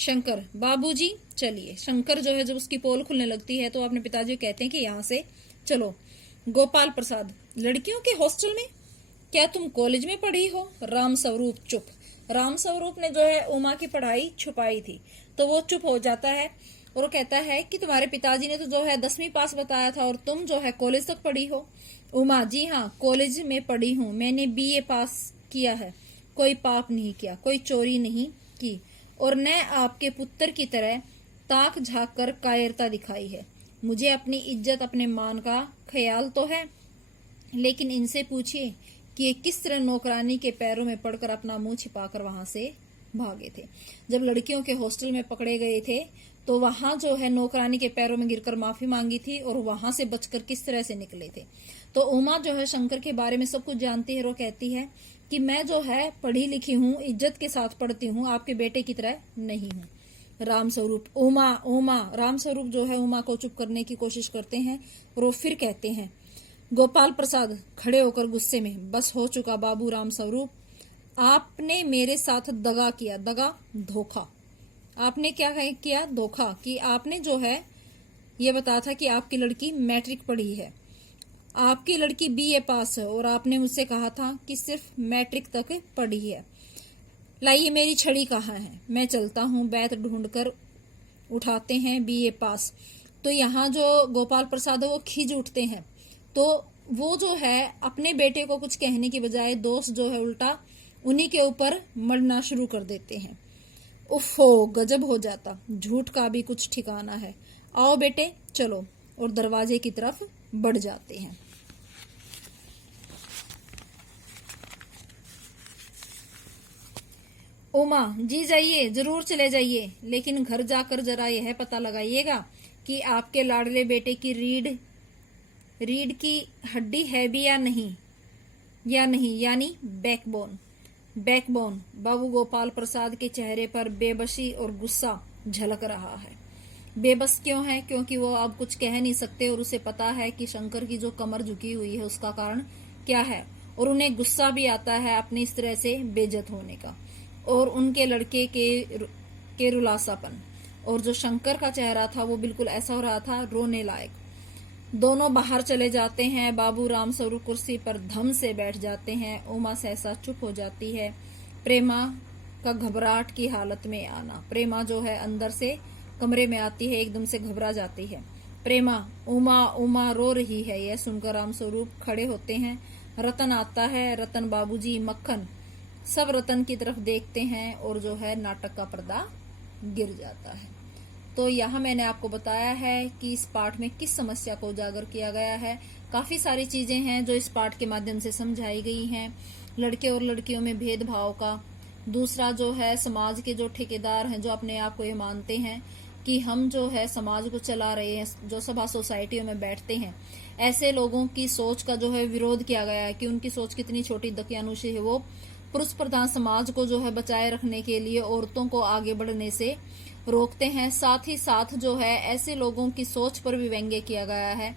शंकर, बाबूजी चलिए। शंकर जो है जब उसकी पोल खुलने लगती है तो अपने पिताजी को कहते हैं कि यहाँ से चलो। गोपाल प्रसाद, लड़कियों के हॉस्टल में? क्या तुम कॉलेज में पढ़ी हो? राम स्वरूप चुप। राम स्वरूप ने जो है उमा की पढ़ाई छुपाई थी, तो वो चुप हो जाता है और वो कहता है कि तुम्हारे पिताजी ने तो जो है 10वीं पास बताया था और तुम जो है कॉलेज तक पढ़ी हो। उमा, जी हाँ, कॉलेज में पढ़ी हूँ, मैंने BA पास किया है, कोई पाप नहीं किया, कोई चोरी नहीं की, और न आपके पुत्र की तरह ताक झाँक कर कायरता दिखाई है। मुझे अपनी इज्जत अपने मान का ख्याल तो है, लेकिन इनसे पूछिए कि ये किस तरह नौकरानी के पैरों में पड़कर अपना मुंह छिपाकर वहां से भागे थे। जब लड़कियों के हॉस्टल में पकड़े गए थे तो वहां जो है नौकरानी के पैरों में गिरकर माफी मांगी थी और वहां से बचकर किस तरह से निकले थे। तो उमा जो है शंकर के बारे में सब कुछ जानती है और कहती है कि मैं जो है पढ़ी लिखी हूँ, इज्जत के साथ पढ़ती हूँ, आपके बेटे की तरह नहीं हूँ। रामस्वरूप, उमा उमा। रामस्वरूप जो है उमा को चुप करने की कोशिश करते हैं और वो फिर कहते हैं। गोपाल प्रसाद खड़े होकर गुस्से में, बस हो चुका बाबू रामस्वरूप, आपने मेरे साथ दगा किया। दगा, धोखा। आपने क्या किया? धोखा। कि आपने जो है ये बताया था कि आपकी लड़की मैट्रिक पढ़ी है, आपकी लड़की BA पास है, और आपने मुझसे कहा था कि सिर्फ मैट्रिक तक पढ़ी है। लाइए मेरी छड़ी कहाँ है, मैं चलता हूँ। बैत ढूंढकर उठाते हैं BA पास। तो यहाँ जो गोपाल प्रसाद है वो खींच उठते हैं, तो वो जो है अपने बेटे को कुछ कहने की बजाय दोस्त जो है उल्टा उन्हीं के ऊपर मरना शुरू कर देते हैं। उफ़ो, गजब हो जाता, झूठ का भी कुछ ठिकाना है। आओ बेटे चलो, और दरवाजे की तरफ बढ़ जाते हैं। उमा, जी जाइए, जरूर चले जाइए, लेकिन घर जाकर जरा यह पता लगाइएगा कि आपके लाडले बेटे की रीढ़ की हड्डी है भी या नहीं यानी बैकबोन। बैकबोन। बाबू गोपाल प्रसाद के चेहरे पर बेबसी और गुस्सा झलक रहा है। बेबस क्यों है? क्योंकि वो अब कुछ कह नहीं सकते और उसे पता है कि शंकर की जो कमर झुकी हुई है उसका कारण क्या है, और उन्हें गुस्सा भी आता है अपनी इस तरह से बेइज्जत होने का और उनके लड़के के रुलासापन। और जो शंकर का चेहरा था वो बिल्कुल ऐसा हो रहा था, रोने लायक। दोनों बाहर चले जाते हैं। बाबू रामस्वरूप कुर्सी पर धम से बैठ जाते हैं। उमा सहसा चुप हो जाती है। प्रेमा का घबराहट की हालत में आना। प्रेमा जो है अंदर से कमरे में आती है, एकदम से घबरा जाती है। प्रेमा, उमा उमा रो रही है। यह सुनकर रामस्वरूप खड़े होते हैं। रतन आता है। रतन, बाबूजी, मक्खन, सब रतन की तरफ देखते हैं और जो है नाटक का पर्दा गिर जाता है। तो यहाँ मैंने आपको बताया है कि इस पाठ में किस समस्या को उजागर किया गया है। काफी सारी चीजें हैं जो इस पाठ के माध्यम से समझाई गई हैं। लड़के और लड़कियों में भेदभाव का। दूसरा जो है समाज के जो ठेकेदार हैं, जो अपने आप को ये मानते हैं कि हम जो है समाज को चला रहे हैं, जो सभा सोसाइटियों में बैठते हैं, ऐसे लोगों की सोच का जो है विरोध किया गया है कि उनकी सोच कितनी छोटी दकियानुशी है। वो पुरुष प्रधान समाज को जो है बचाए रखने के लिए औरतों को आगे बढ़ने से रोकते हैं। साथ ही साथ जो है ऐसे लोगों की सोच पर भी व्यंग्य किया गया है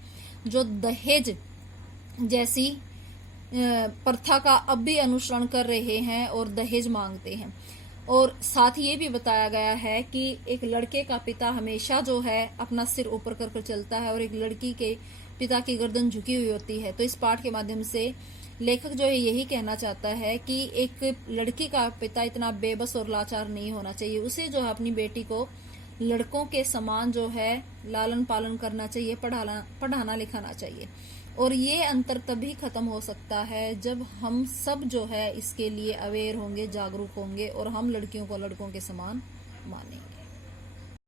जो दहेज जैसी प्रथा का अब भी अनुसरण कर रहे हैं और दहेज मांगते हैं। और साथ ये भी बताया गया है कि एक लड़के का पिता हमेशा जो है अपना सिर ऊपर कर चलता है और एक लड़की के पिता की गर्दन झुकी हुई होती है। तो इस पाठ के माध्यम से लेखक जो है यही कहना चाहता है कि एक लड़की का पिता इतना बेबस और लाचार नहीं होना चाहिए। उसे जो है अपनी बेटी को लड़कों के समान जो है लालन पालन करना चाहिए, पढ़ाना लिखाना चाहिए। और ये अंतर तभी खत्म हो सकता है जब हम सब जो है इसके लिए अवेयर होंगे, जागरूक होंगे और हम लड़कियों को लड़कों के समान मानेंगे।